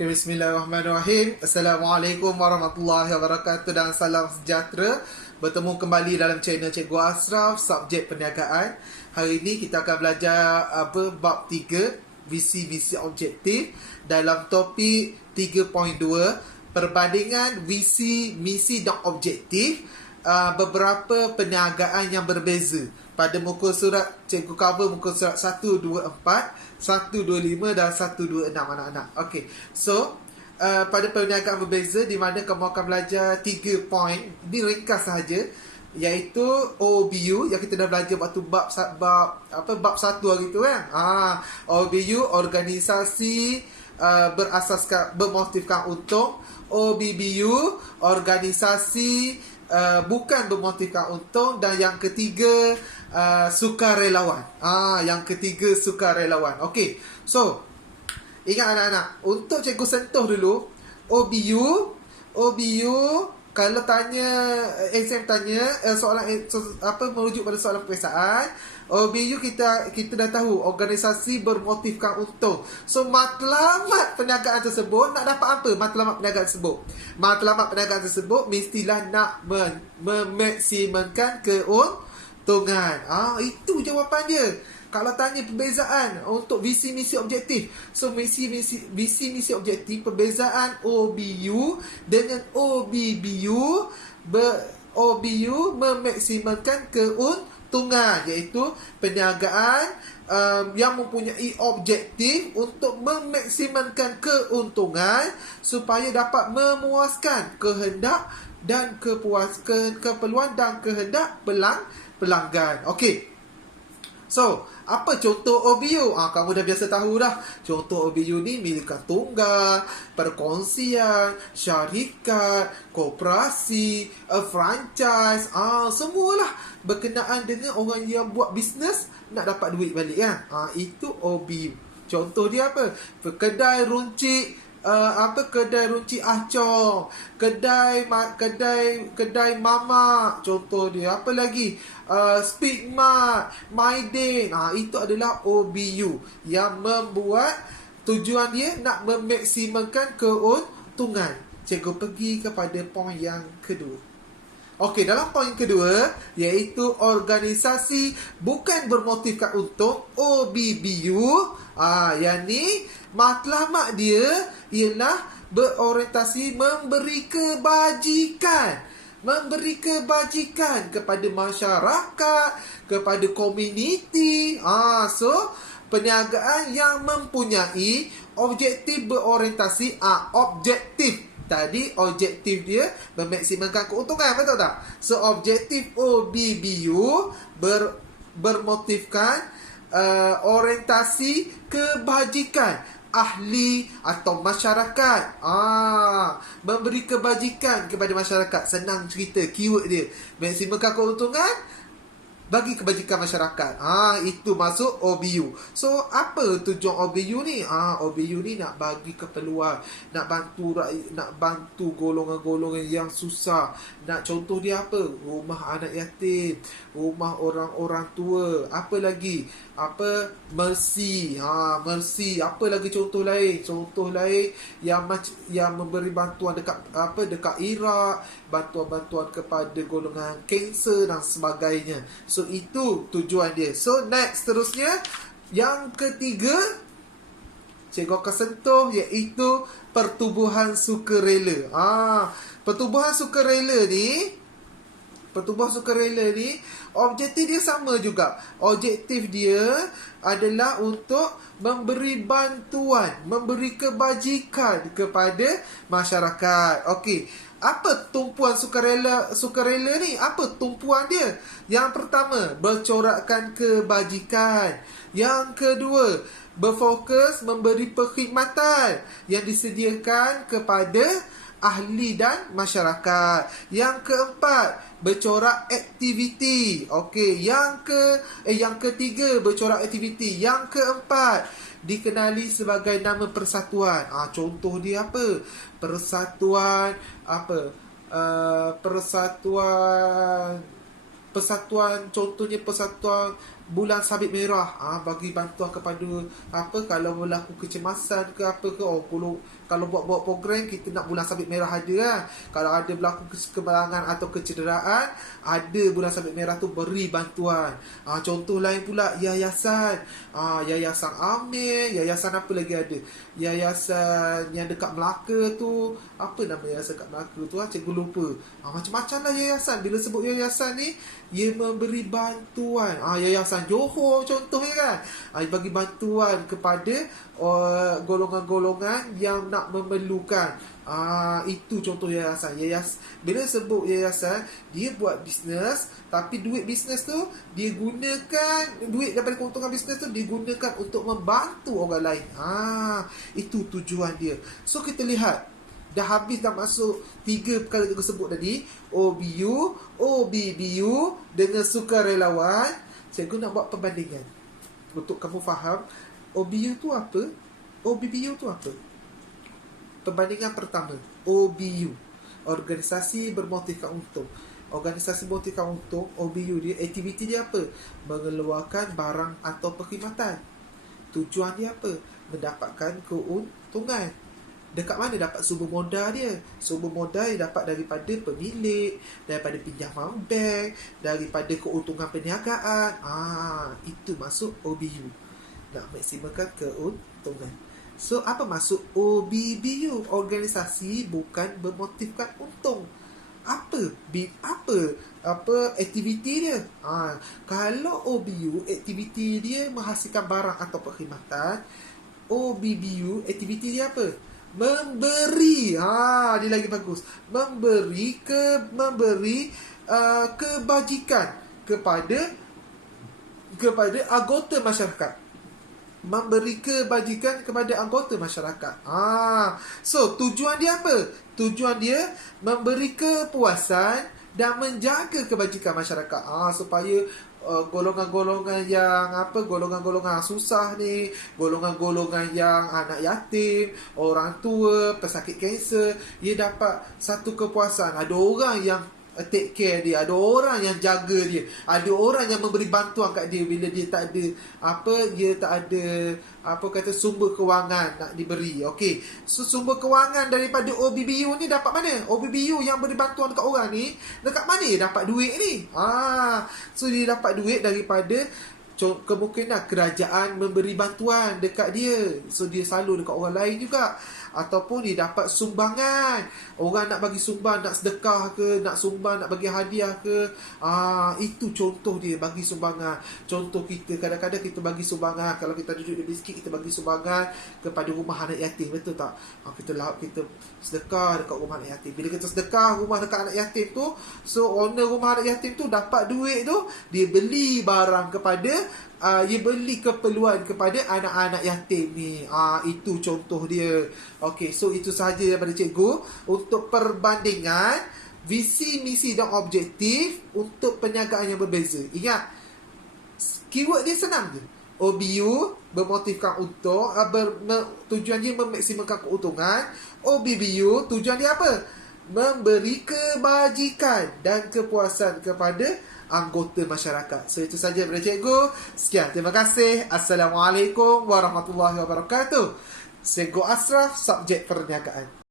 Okay, Bismillahirrahmanirrahim. Assalamualaikum warahmatullahi wabarakatuh dan salam sejahtera. Bertemu kembali dalam channel Cikgu Ashraf, subjek perniagaan. Hari ini kita akan belajar bab 3, visi objektif, dalam topik 3.2, perbandingan visi, misi dan objektif beberapa perniagaan yang berbeza. Pada muka surat, cikgu cover muka surat 124, 125 dan 126 anak-anak. Okey. So, pada perniagaan berbeza di mana kamu akan belajar 3 poin. Ini ringkas sahaja, iaitu OBU yang kita dah belajar waktu bab 1 hari tu kan. OBU, organisasi bermotifkan untung. OBBU, organisasi bukan bermotifkan untung. Dan yang ketiga, sukarelawan. Yang ketiga, sukarelawan. Okey. So, ingat anak-anak, untuk cikgu sentuh dulu OBU, kalau tanya exam tanya soalan merujuk pada soalan peperiksaan, OBU kita dah tahu, organisasi bermotifkan untung. So, matlamat perniagaan tersebut nak dapat apa? Matlamat perniagaan tersebut mestilah nak memaksimalkan keuntungan. Itu jawapan dia. Kalau tanya perbezaan untuk visi misi objektif. So, visi misi objektif, perbezaan OBU dengan OBBU. OBU memaksimalkan keuntungan, iaitu perniagaan yang mempunyai objektif untuk memaksimalkan keuntungan supaya dapat memuaskan kehendak dan keperluan dan kehendak pelanggan. Okey. So, apa contoh OBU? Kamu dah biasa tahu dah. Contoh OBU ni milikan tunggal, perkongsian, syarikat, koperasi, franchise, semualah berkenaan dengan orang yang buat bisnes nak dapat duit balik kan. Itu OBU. Contoh dia apa? Kedai runcit, kedai runcit Acong, kedai mamak, contoh dia. Apa lagi? Speedmart, Maiden. Itu adalah OBU yang membuat tujuan dia nak memaksimalkan keuntungan. Cikgu pergi kepada poin yang kedua. Okey, dalam poin kedua, iaitu organisasi bukan bermotifkan untung, OBBU. Yang ni matlamat dia ialah berorientasi memberi kebajikan kepada masyarakat, kepada komuniti. So, perniagaan yang mempunyai objektif berorientasi objektif. Tadi objektif dia memaksimalkan keuntungan, betul tak? So, objektif OBBU bermotifkan orientasi kebajikan ahli atau masyarakat. Memberi kebajikan kepada masyarakat. Senang cerita, keyword dia maksimalkan keuntungan, bagi kebajikan masyarakat. Itu masuk OBU. So, apa tujuan OBU ni? OBU ni nak bagi keperluan, nak bantu rakyat, nak bantu golongan-golongan yang susah. Nak contoh dia apa? Rumah anak yatim, rumah orang-orang tua. Apa lagi? Mercy. Mercy. Apa lagi contoh lain? Contoh lain yang memberi bantuan dekat Iraq, bantuan-bantuan kepada golongan kanser dan sebagainya. So, itu tujuan dia. So, next terusnya, yang ketiga cikgu akan sentuh, iaitu pertubuhan sukarela. Pertubuhan sukarela ni objektif dia sama juga. Objektif dia adalah untuk memberi bantuan, memberi kebajikan kepada masyarakat. Okey. Apa tumpuan sukarela ni? Apa tumpuan dia? Yang pertama, bercorakkan kebajikan. Yang kedua, berfokus memberi perkhidmatan yang disediakan kepada ahli dan masyarakat. Yang keempat, bercorak aktiviti. Okey, yang ketiga, bercorak aktiviti. Yang keempat, dikenali sebagai nama persatuan. Contoh dia apa? Persatuan contohnya persatuan bulan sabit merah, bagi bantuan kepada kalau berlaku kecemasan ke apa ke. Kalau buat program, kita nak bulan sabit merah ada kan. Kalau ada berlaku kemalangan atau kecederaan, ada bulan sabit merah tu beri bantuan. Contoh lain pula yayasan, yayasan Amir, yayasan apa lagi ada, yayasan yang dekat Melaka tu, apa nama yayasan dekat Melaka tu, cikgu lupa. Macam-macam lah yayasan. Bila sebut yayasan ni, ia memberi bantuan. Yayasan Johor contohnya kan, bagi bantuan kepada golongan-golongan yang nak memerlukan. Itu contoh yayasan. Bila sebut yayasan, dia buat bisnes, tapi duit bisnes tu dia gunakan, duit daripada keuntungan bisnes tu digunakan untuk membantu orang lain. Itu tujuan dia. So kita lihat, dah habis, dah masuk 3 perkara yang sebut tadi. OBU, OBBU dengan sukarelawan. Cikgu nak buat perbandingan untuk kamu faham OBU tu apa, OBBU tu apa. Perbandingan pertama, OBU, organisasi bermotifkan untung. Organisasi bermotifkan untung, OBU dia, aktiviti dia apa? Mengeluarkan barang atau perkhidmatan. Tujuan dia apa? Mendapatkan keuntungan. Dekat mana dapat sumber modal dia? Sumber modal dia dapat daripada pemilik, daripada pinjaman bank, daripada keuntungan perniagaan. Itu masuk OBU. Nak maksimalkan keuntungan. So, apa maksud OBBU? Organisasi bukan bermotifkan untung. Apa aktiviti dia? Kalau OBU, aktiviti dia menghasilkan barang atau perkhidmatan. OBBU, aktiviti dia apa? Memberi. Dia lagi bagus. Memberi kebajikan kepada anggota masyarakat. Memberi kebajikan kepada anggota masyarakat. So tujuan dia apa? Tujuan dia memberi kepuasan dan menjaga kebajikan masyarakat. Supaya golongan-golongan yang golongan-golongan susah ni, golongan-golongan yang anak yatim, orang tua, pesakit kanser, ia dapat satu kepuasan. Ada orang yang take care dia, ada orang yang jaga dia, ada orang yang memberi bantuan kat dia bila dia tak ada sumber kewangan nak diberi. Okey, so sumber kewangan daripada OBBU ni dapat mana? OBBU yang beri bantuan dekat orang ni, dekat mana dia dapat duit ni? So dia dapat duit daripada kemungkinan kerajaan memberi bantuan dekat dia. So dia salur dekat orang lain juga. Ataupun dia dapat sumbangan. Orang nak bagi sumbang, nak sedekah ke, nak sumbang, nak bagi hadiah ke. Itu contoh dia bagi sumbangan. Contoh kita, kadang-kadang kita bagi sumbangan. Kalau kita duduk di miskin, kita bagi sumbangan kepada rumah anak yatim. Betul tak? Kita sedekah dekat rumah anak yatim. Bila kita sedekah rumah dekat anak yatim tu, so owner rumah anak yatim tu dapat duit tu, dia beli barang kepada dia beli keperluan kepada anak-anak yatim ni. Itu contoh dia. Okey, so itu sahaja daripada cikgu untuk perbandingan visi, misi dan objektif untuk perniagaan yang berbeza. Ingat, keyword dia senang je. OBU bermotifkan untung, tujuan dia memaksimalkan keuntungan. OBBU tujuan dia apa? Memberi kebajikan dan kepuasan kepada anggota masyarakat. So itu saja daripada cikgu. Sekian, terima kasih. Assalamualaikum warahmatullahi wabarakatuh. Cikgu Asraf, subjek perniagaan.